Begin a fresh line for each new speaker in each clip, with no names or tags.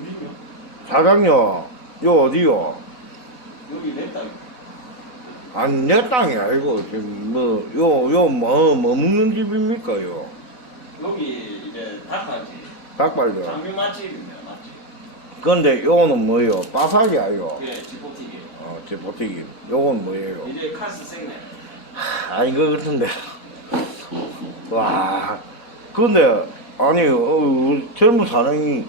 우리요?
사장님, 요 어디요?
여기 내 땅.
아니, 내 땅이 아니고, 지금 뭐, 요, 요, 뭐, 뭐 먹는 집입니까, 요?
여기 이제 닭가지.
닭발요.
장미 맛집입니다, 맛집.
근데 요거는 뭐요? 바삭이 아니고,
예, 지포튀기.
어, 제 보태기. 요건 뭐예요?
이제 카스 생네.
아닌 것 같은데. 와, 근데, 아니, 어, 젊은 사장이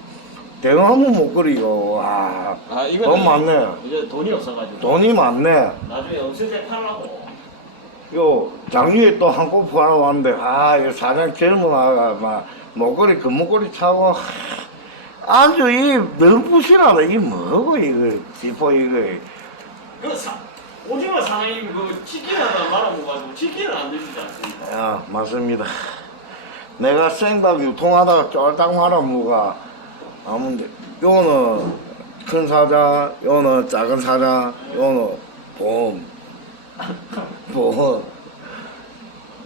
대나무 목걸이가, 와,
아,
돈 많네.
이제 돈이 없어가지고.
돈이 많네.
나중에 없을 때 팔라고.
요, 장유에 또한 꼬프 하나 왔는데, 아, 이 사장 젊은 아가, 막, 목걸이, 금목걸이 차고, 하, 아주 이, 넓으시라다. 이게 뭐고, 이거, 지퍼, 이거.
그 사, 오징어 사장님 그 치킨 하나 말아먹어가지고 치킨을 안 드시지 않습니까?
야, 맞습니다. 내가 생밥 유통하다가 쫄딱 말아먹어가, 아무데, 요거는 큰 사자, 요거는 작은 사자, 요거는 봄. 봄.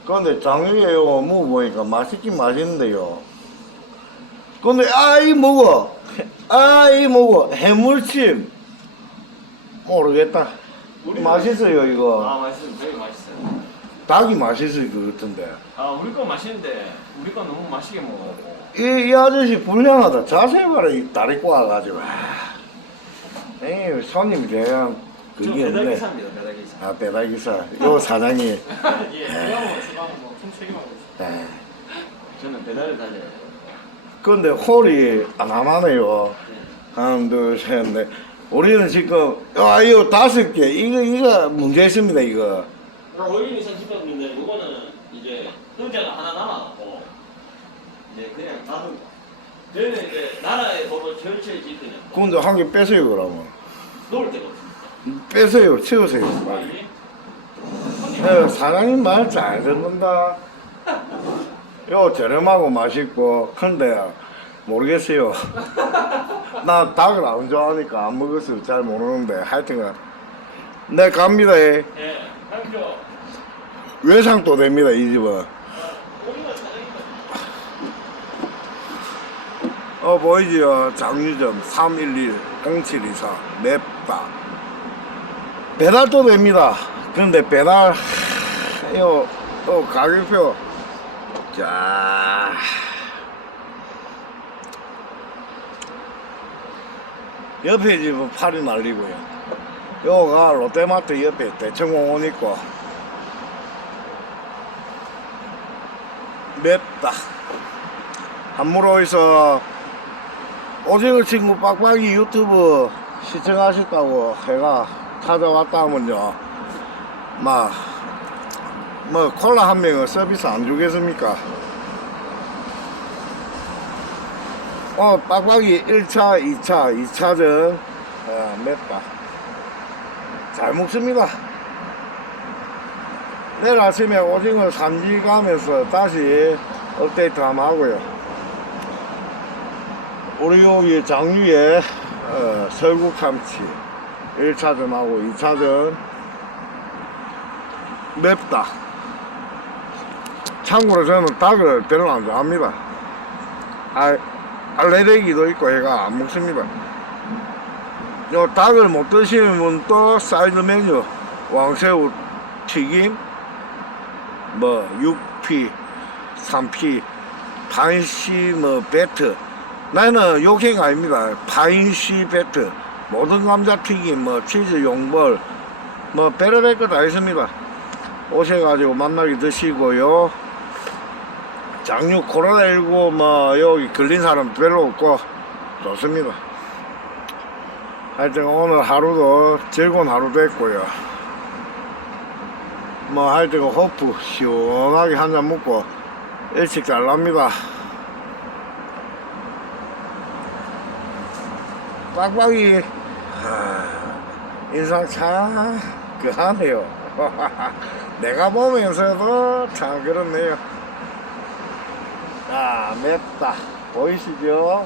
근데 장유에 요거 먹어보니까 맛있긴 맛있는데요. 근데, 아이, 먹어. 아이, 먹어. 해물찜. 모르겠다. 맛있어요, 이거.
아, 맛있어요. 되게 맛있어요.
닭이 맛있을 것 같은데.
아, 우리 거 맛있는데 우리 거 너무 맛있게 먹어갖고.
이, 이 아저씨 불량하다. 자세히 봐라, 이 다리 꼬아가지고. 아, 에이, 손님이 대한
저
그게 없네.
배달기사입니다, 배달 기사.
아, 배달기사. 요 사장이.
예, 수강은 수강은 뭐총 책임하고 있어요.
에.
저는 배달을 다녀요.
근데 홀이 안 하네요
네.
하나, 둘, 셋, 넷. 우리는 지금, 아, 이거 다섯 개. 이거, 이거 문제 있습니다, 이거.
원인 이상 집합인데 이거는 이제 의자가 하나 남아갖고 이제 그냥 닫은 거. 저희는 이제 나라의 법을 절철히 지키는
근데 한 개 빼세요, 그러면.
놓을 데가 없습니다.
빼세요, 채우세요. 빨리. 네, 사장님 말 잘 듣는다. 요 저렴하고 맛있고 근데 모르겠어요. 나 닭을 안 좋아하니까 안 먹어서 잘 모르는데 하여튼간 네 갑니다. 예.
예, 한표
외상도 됩니다 이 집은.
오징어 사장님.
어 보이지요 장유점 312 0724 맵다. 배달도 됩니다. 근데 배달 하, 요, 요 가격표 자 옆에 집은 팔이 날리고요. 요가 롯데마트 옆에 대청공원 있고 맵다. 함무로에서 오징어 친구 빡빡이 유튜브 시청하셨다고 해가 찾아왔다 하면요. 막, 뭐, 콜라 한 명은 서비스 안 주겠습니까? 어, 빡빡이 1차, 2차, 2차전, 어, 맵다. 잘 먹습니다. 내일 아침에 오징어 삼지 가면서 다시 업데이트 한번 하고요. 여기 장류에 어, 설국 참치 1차전하고 2차전 맵다. 참고로 저는 닭을 별로 안 좋아합니다. 알, 알레르기도 있고 해가 안 먹습니다. 요 닭을 못 드시는 분도 사이드 메뉴 왕새우 튀김 뭐 6피 3피 반시 뭐 배트 나는 욕행 아닙니다. 파인시 배트. 모든 감자튀김 뭐 치즈 용벌 뭐거다 있습니다. 오셔가지고 만나게 드시고요. 장류 코로나19 뭐 여기 걸린 사람 별로 없고 좋습니다. 하여튼 오늘 하루도 즐거운 하루 됐고요. 뭐 하여튼 호프 시원하게 한 잔 먹고 일찍 잘 납니다 빡빡이 하, 인상 참 그하네요. 내가 보면서도 참 그렇네요. 아 맵다. 보이시죠